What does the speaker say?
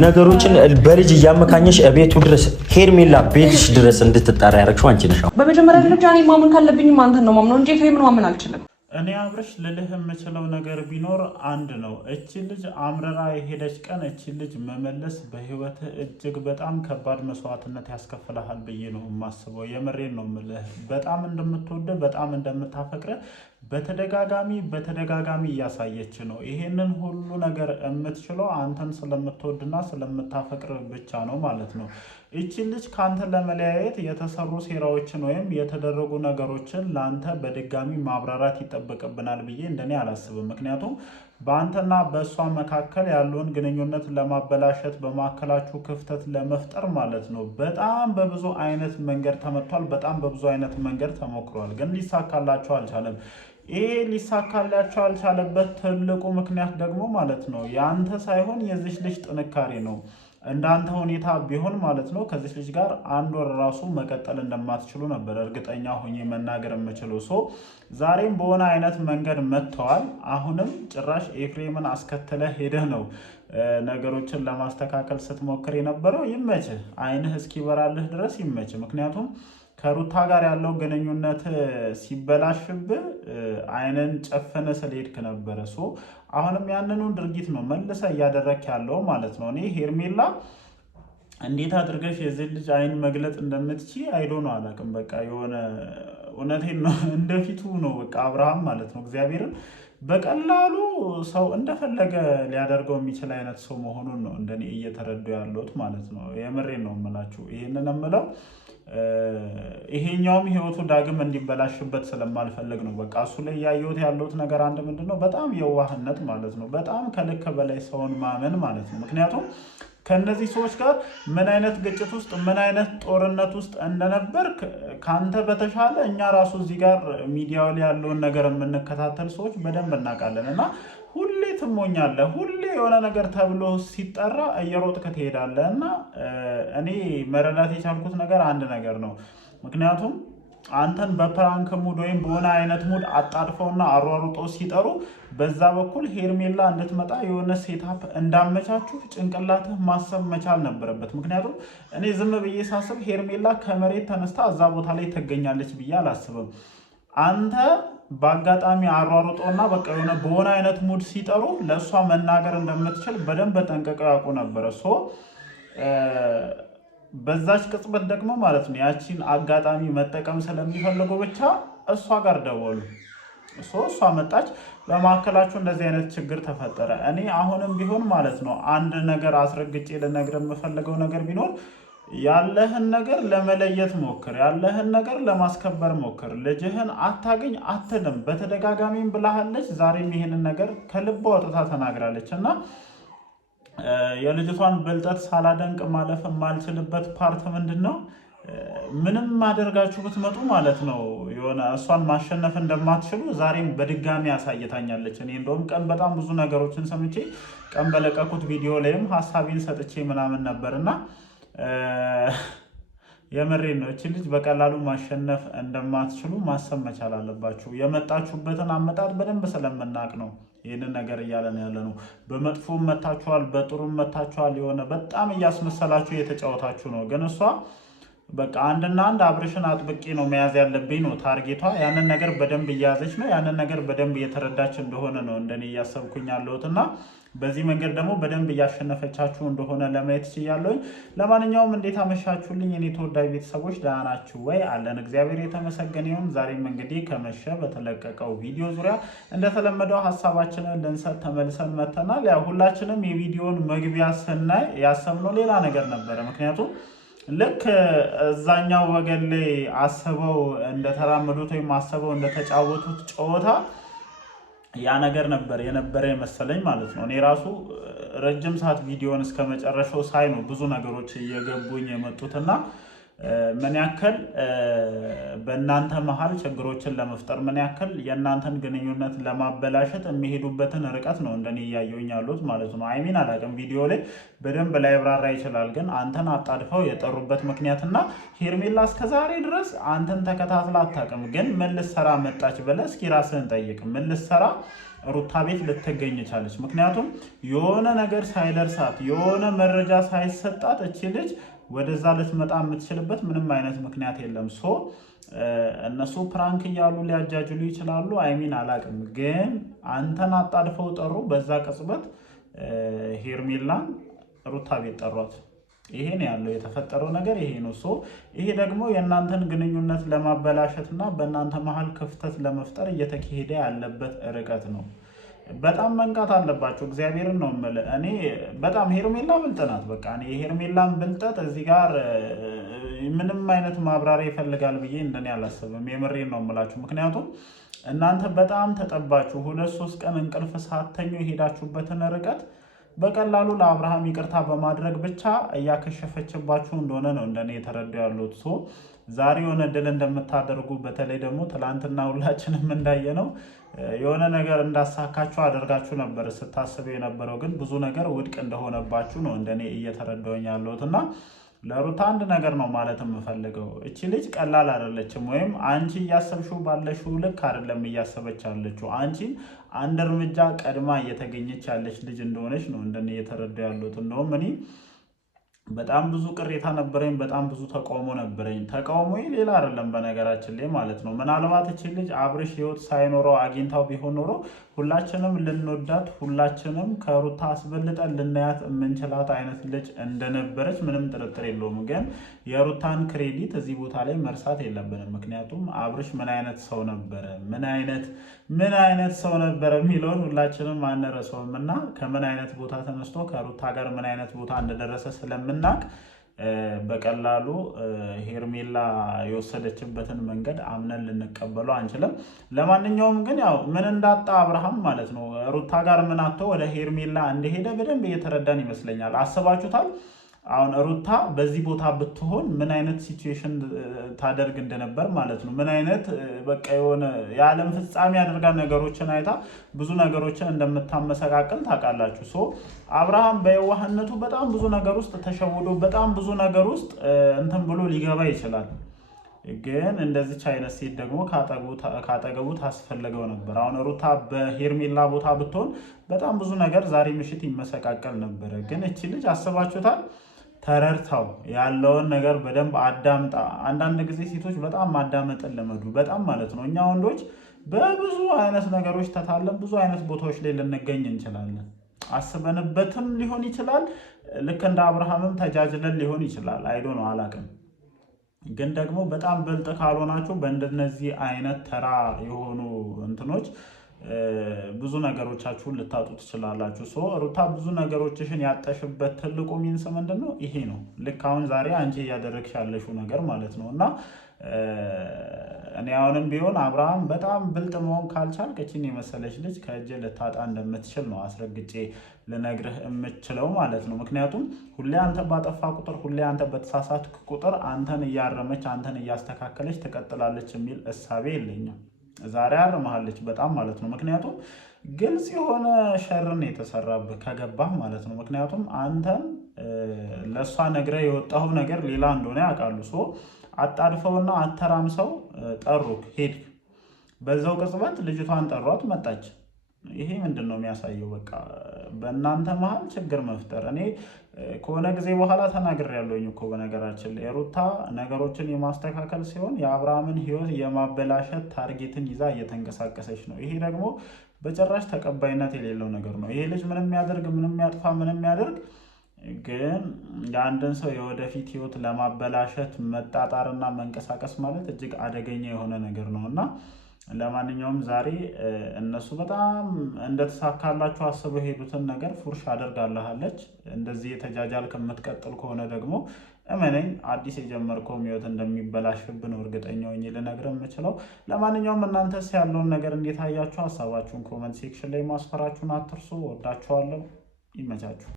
ነገሮችን በልጅ እያመካኘሽ ቤቱ ድረስ ሄርሜላ ቤትሽ ድረስ እንድትጣራ ያደረግሽው አንቺ ነሽ። በመጀመሪያ ደረጃ እኔ ማመን ካለብኝ አንተን ነው ማምነው እንጂ ኤፍሬምን ማመን አልችልም። እኔ አብርሽ ልልህ የምችለው ነገር ቢኖር አንድ ነው። እቺ ልጅ አምረራ የሄደች ቀን እቺ ልጅ መመለስ በህይወት እጅግ በጣም ከባድ መስዋዕትነት ያስከፍልሃል ብዬ ነው የማስበው። የምሬን ነው የምልህ። በጣም እንደምትወደ በጣም እንደምታፈቅረ በተደጋጋሚ እያሳየች ነው። ይሄንን ሁሉ ነገር የምትችለው አንተን ስለምትወድና ስለምታፈቅር ብቻ ነው ማለት ነው። እቺ ልጅ ካንተ ለመለያየት የተሰሩ ሴራዎችን ወይም የተደረጉ ነገሮችን ላንተ በድጋሚ ማብራራት ይጠበቅብናል ብዬ እንደኔ አላስብም። ምክንያቱም በአንተና በእሷ መካከል ያለውን ግንኙነት ለማበላሸት በማከላችሁ ክፍተት ለመፍጠር ማለት ነው በጣም በብዙ አይነት መንገድ ተመቷል። በጣም በብዙ አይነት መንገድ ተሞክሯል፣ ግን ሊሳካላቸው አልቻለም። ይሄ ሊሳካላቸው አልቻለበት ትልቁ ምክንያት ደግሞ ማለት ነው ያንተ ሳይሆን የዚች ልጅ ጥንካሬ ነው። እንዳንተ ሁኔታ ቢሆን ማለት ነው ከዚህ ልጅ ጋር አንድ ወር ራሱ መቀጠል እንደማትችሉ ነበር እርግጠኛ ሆኜ መናገር የምችለው። ዛሬም በሆነ አይነት መንገድ መጥተዋል። አሁንም ጭራሽ ኤፍሬምን አስከተለ ሄደህ ነው ነገሮችን ለማስተካከል ስትሞክር የነበረው። ይመችህ፣ አይንህ እስኪበራልህ ድረስ ይመችህ። ምክንያቱም ከሩታ ጋር ያለው ግንኙነት ሲበላሽብህ አይንን ጨፈነ ስለሄድክ ነበረ። አሁንም ያንኑ ድርጊት ነው መልሰ እያደረክ ያለው ማለት ነው። እኔ ሄርሜላ እንዴት አድርገሽ የዚህ ልጅ አይን መግለጥ እንደምትቺ አይዶ ነው አላውቅም። በቃ የሆነ እውነቴን ነው እንደፊቱ ነው በቃ አብርሃም ማለት ነው እግዚአብሔርን በቀላሉ ሰው እንደፈለገ ሊያደርገው የሚችል አይነት ሰው መሆኑን ነው እንደኔ እየተረዱ ያለሁት ማለት ነው። የምሬን ነው የምላችሁ። ይሄንን የምለው ይሄኛውም ህይወቱ ዳግም እንዲበላሽበት ስለማልፈልግ ነው። በቃ እሱ ላይ ያየሁት ያለሁት ነገር አንድ ምንድነው በጣም የዋህነት ማለት ነው። በጣም ከልክ በላይ ሰውን ማመን ማለት ነው። ምክንያቱም ከነዚህ ሰዎች ጋር ምን አይነት ግጭት ውስጥ ምን አይነት ጦርነት ውስጥ እንደነበር ካንተ በተሻለ እኛ ራሱ እዚህ ጋር ሚዲያው ላይ ያለውን ነገር የምንከታተል ሰዎች በደንብ እናውቃለን። እና ሁሌ ትሞኛለህ፣ ሁሌ የሆነ ነገር ተብሎ ሲጠራ እየሮጥክ ትሄዳለህ። እና እኔ መረዳት የቻልኩት ነገር አንድ ነገር ነው። ምክንያቱም አንተን በፕራንክ ሙድ ወይም በሆነ አይነት ሙድ አጣድፈውና አሯሩጦ ሲጠሩ በዛ በኩል ሄርሜላ እንድትመጣ የሆነ ሴታፕ እንዳመቻችሁ ጭንቅላትህ ማሰብ መቻል ነበረበት። ምክንያቱም እኔ ዝም ብዬ ሳስብ ሄርሜላ ከመሬት ተነስታ እዛ ቦታ ላይ ትገኛለች ብዬ አላስብም። አንተ በአጋጣሚ አሯሩጦና በቃ የሆነ በሆነ አይነት ሙድ ሲጠሩ ለእሷ መናገር እንደምትችል በደንብ ጠንቅቀው ያውቁ ነበረ። በዛች ቅጽበት ደግሞ ማለት ነው ያቺን አጋጣሚ መጠቀም ስለሚፈልጉ ብቻ እሷ ጋር ደወሉ። እሷ መጣች፣ በማዕከላችሁ እንደዚህ አይነት ችግር ተፈጠረ። እኔ አሁንም ቢሆን ማለት ነው አንድ ነገር አስረግጬ ልነግርህ የምፈልገው ነገር ቢኖር ያለህን ነገር ለመለየት ሞክር፣ ያለህን ነገር ለማስከበር ሞክር። ልጅህን አታገኝ አትልም፣ በተደጋጋሚም ብላሃለች። ዛሬም ይሄንን ነገር ከልቧ ወጥታ ተናግራለች። እና የልጅቷን ብልጠት ሳላደንቅ ማለፍ የማልችልበት ፓርት ምንድን ነው? ምንም አደርጋችሁ ብትመጡ ማለት ነው የሆነ እሷን ማሸነፍ እንደማትችሉ ዛሬም በድጋሚ ያሳየታኛለች። እኔ እንደውም ቀን በጣም ብዙ ነገሮችን ሰምቼ ቀን በለቀኩት ቪዲዮ ላይም ሀሳቤን ሰጥቼ ምናምን ነበርና የምሬን ነው። እቺ ልጅ በቀላሉ ማሸነፍ እንደማትችሉ ማሰብ መቻል አለባችሁ። የመጣችሁበትን አመጣጥ በደንብ ስለምናቅ ነው ይህንን ነገር እያለን ያለ ነው። በመጥፎም መታችኋል፣ በጥሩም መታችኋል። የሆነ በጣም እያስመሰላችሁ እየተጫወታችሁ ነው። ግን እሷ በቃ አንድና አንድ አብርሽን አጥብቄ ነው መያዝ ያለብኝ ነው ታርጌቷ። ያንን ነገር በደንብ እያያዘች ነው። ያንን ነገር በደንብ እየተረዳች እንደሆነ ነው እንደኔ እያሰብኩኝ ያለሁትና በዚህ መንገድ ደግሞ በደንብ እያሸነፈቻችሁ እንደሆነ ለማየት ችያለሁኝ። ለማንኛውም እንዴት አመሻችሁልኝ እኔ ተወዳጅ ቤተሰቦች? ደህና ናችሁ ወይ? አለን እግዚአብሔር የተመሰገነ ይሁን። ዛሬም እንግዲህ ከመሸ በተለቀቀው ቪዲዮ ዙሪያ እንደተለመደው ሀሳባችንን ልንሰጥ ተመልሰን መተናል። ያው ሁላችንም የቪዲዮን መግቢያ ስናይ ያሰብነው ሌላ ነገር ነበረ። ምክንያቱም ልክ እዛኛው ወገን ላይ አስበው እንደተራመዱት ወይም አስበው እንደተጫወቱት ጨዋታ ያ ነገር ነበር የነበረ የመሰለኝ ማለት ነው። እኔ ራሱ ረጅም ሰዓት ቪዲዮን እስከ መጨረሻው ሳይ ነው ብዙ ነገሮች እየገቡኝ የመጡትና ምን ያክል በእናንተ መሀል ችግሮችን ለመፍጠር ምን ያክል የእናንተን ግንኙነት ለማበላሸት የሚሄዱበትን ርቀት ነው እንደኔ እያየሁኝ ያሉት ማለት ነው። አይሚን አላውቅም፣ ቪዲዮ ላይ በደንብ ላይብራራ ይችላል። ግን አንተን አጣድፈው የጠሩበት ምክንያትና ሄርሜላ እስከዛሬ ድረስ አንተን ተከታትላ አታውቅም። ግን ምን ልትሰራ መጣች ብለህ እስኪ ራስህን ጠይቅ። ምን ልትሰራ ሩታ ቤት ልትገኝ ቻለች? ምክንያቱም የሆነ ነገር ሳይደርሳት የሆነ መረጃ ሳይሰጣት እቺ ልጅ ወደዛ ልትመጣ የምትችልበት ምንም አይነት ምክንያት የለም። እነሱ ፕራንክ እያሉ ሊያጃጅሉ ይችላሉ። አይሚን አላቅም፣ ግን አንተን አጣድፈው ጠሩ። በዛ ቅጽበት ሄርሜላን ሩታ ቤት ጠሯት። ይሄን ያለው የተፈጠረው ነገር ይሄ ነው። ይሄ ደግሞ የእናንተን ግንኙነት ለማበላሸት እና በእናንተ መሀል ክፍተት ለመፍጠር እየተካሄደ ያለበት ርቀት ነው። በጣም መንቃት አለባቸው። እግዚአብሔርን ነው የምልህ። እኔ በጣም ሄርሜላ ብልጥ ናት። በቃ እኔ የሄርሜላን ብልጠት እዚህ ጋር ምንም አይነት ማብራሪያ ይፈልጋል ብዬ እንደኔ አላስብም። የምሬን ነው የምላችሁ። ምክንያቱም እናንተ በጣም ተጠባችሁ። 2-3 ቀን እንቅልፍ ሳተኙ የሄዳችሁበትን ርቀት በቀላሉ ለአብርሃም ይቅርታ በማድረግ ብቻ እያከሸፈችባችሁ እንደሆነ ነው እንደኔ የተረዳው ያሉት። ዛሬ የሆነ ድል እንደምታደርጉ በተለይ ደግሞ ትላንትና ሁላችንም እንዳየነው የሆነ ነገር እንዳሳካችሁ አደርጋችሁ ነበር ስታስቡ የነበረው፣ ግን ብዙ ነገር ውድቅ እንደሆነባችሁ ነው እንደኔ እየተረዳሁኝ ያለሁት። እና ለሩታ አንድ ነገር ነው ማለት የምፈልገው፣ እቺ ልጅ ቀላል አይደለችም። ወይም አንቺ እያሰብሽው ባለሽው ልክ አይደለም እያሰበች ያለችው። አንቺን አንድ እርምጃ ቀድማ እየተገኘች ያለች ልጅ እንደሆነች ነው እንደኔ እየተረዳሁ ያለሁት። እንደውም እኔ በጣም ብዙ ቅሬታ ነበረኝ፣ በጣም ብዙ ተቃውሞ ነበረኝ። ተቃውሞ ሌላ አይደለም በነገራችን ላይ ማለት ነው። ምናልባት እቺ ልጅ አብርሽ ህይወት ሳይኖረው አግኝታው ቢሆን ኖሮ ሁላችንም ልንወዳት፣ ሁላችንም ከሩታ አስበልጠን ልናያት የምንችላት አይነት ልጅ እንደነበረች ምንም ጥርጥር የለውም። ግን የሩታን ክሬዲት እዚህ ቦታ ላይ መርሳት የለብንም። ምክንያቱም አብርሽ ምን አይነት ሰው ነበረ፣ ምን አይነት ሰው ነበረ የሚለውን ሁላችንም አንረሳውም። እና ከምን አይነት ቦታ ተነስቶ ከሩታ ጋር ምን አይነት ቦታ እንደደረሰ ስለምናውቅ በቀላሉ ሄርሜላ የወሰደችበትን መንገድ አምነን ልንቀበለው አንችልም። ለማንኛውም ግን ያው ምን እንዳጣ አብርሃም ማለት ነው ሩታ ጋር ምን አጥቶ ወደ ሄርሜላ እንደሄደ በደንብ እየተረዳን ይመስለኛል። አስባችሁታል? አሁን ሩታ በዚህ ቦታ ብትሆን ምን አይነት ሲቹዌሽን ታደርግ እንደነበር ማለት ነው። ምን አይነት በቃ የሆነ የዓለም ፍጻሜ አድርጋ ነገሮችን አይታ ብዙ ነገሮችን እንደምታመሰቃቅል ታውቃላችሁ። አብርሃም በየዋህነቱ በጣም ብዙ ነገር ውስጥ ተሸውዶ በጣም ብዙ ነገር ውስጥ እንትን ብሎ ሊገባ ይችላል። ግን እንደዚች አይነት ሴት ደግሞ ካጠገቡ ታስፈልገው ነበር። አሁን ሩታ በሄርሜላ ቦታ ብትሆን በጣም ብዙ ነገር ዛሬ ምሽት ይመሰቃቀል ነበረ። ግን እቺ ልጅ አስባችሁታል? ተረድታው ያለውን ነገር በደንብ አዳምጣ። አንዳንድ ጊዜ ሴቶች በጣም ማዳመጥን ለመዱ፣ በጣም ማለት ነው። እኛ ወንዶች በብዙ አይነት ነገሮች ተታለን ብዙ አይነት ቦታዎች ላይ ልንገኝ እንችላለን። አስበንበትም ሊሆን ይችላል፣ ልክ እንደ አብርሃምም ተጃጅለን ሊሆን ይችላል። አይዶ ነው አላቅም። ግን ደግሞ በጣም ብልጥ ካልሆናችሁ በእንደነዚህ አይነት ተራ የሆኑ እንትኖች ብዙ ነገሮቻችሁን ልታጡ ትችላላችሁ። ሩታ ብዙ ነገሮችሽን ያጠሽበት ትልቁ ሚንስ ምንድን ነው? ይሄ ነው። ልክ አሁን ዛሬ አንቺ እያደረግሽ ያለሽው ነገር ማለት ነው። እና እኔ አሁንም ቢሆን አብርሃም በጣም ብልጥ መሆን ካልቻል እቺን የመሰለች ልጅ ከእጅ ልታጣ እንደምትችል ነው አስረግጬ ልነግርህ የምችለው ማለት ነው። ምክንያቱም ሁሌ አንተ ባጠፋ ቁጥር፣ ሁሌ አንተ በተሳሳት ቁጥር አንተን እያረመች አንተን እያስተካከለች ትቀጥላለች የሚል እሳቤ የለኝም። ዛሬ አርመሃለች በጣም ማለት ነው። ምክንያቱም ግልጽ የሆነ ሸርን የተሰራብህ ከገባህ ማለት ነው። ምክንያቱም አንተን ለእሷ ነግረህ የወጣሁ ነገር ሌላ እንደሆነ ያውቃሉ። አጣድፈውና አተራምሰው ጠሩክ፣ ሄድክ። በዛው ቅጽበት ልጅቷን ጠሯት፣ መጣች። ይሄ ምንድን ነው የሚያሳየው? በቃ በእናንተ መሀል ችግር መፍጠር። እኔ ከሆነ ጊዜ በኋላ ተናግሬያለሁኝ እኮ በነገራችን ላይ ሩታ ነገሮችን የማስተካከል ሲሆን የአብርሃምን ሕይወት የማበላሸት ታርጌትን ይዛ እየተንቀሳቀሰች ነው። ይሄ ደግሞ በጭራሽ ተቀባይነት የሌለው ነገር ነው። ይሄ ልጅ ምንም ያደርግ ምንም ያጥፋ ምንም ያደርግ፣ ግን የአንድን ሰው የወደፊት ሕይወት ለማበላሸት መጣጣርና መንቀሳቀስ ማለት እጅግ አደገኛ የሆነ ነገር ነው እና ለማንኛውም ዛሬ እነሱ በጣም እንደተሳካላችሁ አስበው የሄዱትን ነገር ፉርሽ አደርጋለሃለች። እንደዚህ የተጃጃል ከምትቀጥል ከሆነ ደግሞ እመነኝ አዲስ የጀመርከው ሕይወት እንደሚበላሽብን እርግጠኛ ሆኜ ልነግርህ የምችለው። ለማንኛውም እናንተስ ያለውን ነገር እንዴት አያችሁ? ሀሳባችሁን ኮመንት ሴክሽን ላይ ማስፈራችሁን አትርሱ። ወዳችኋለሁ። ይመቻችሁ።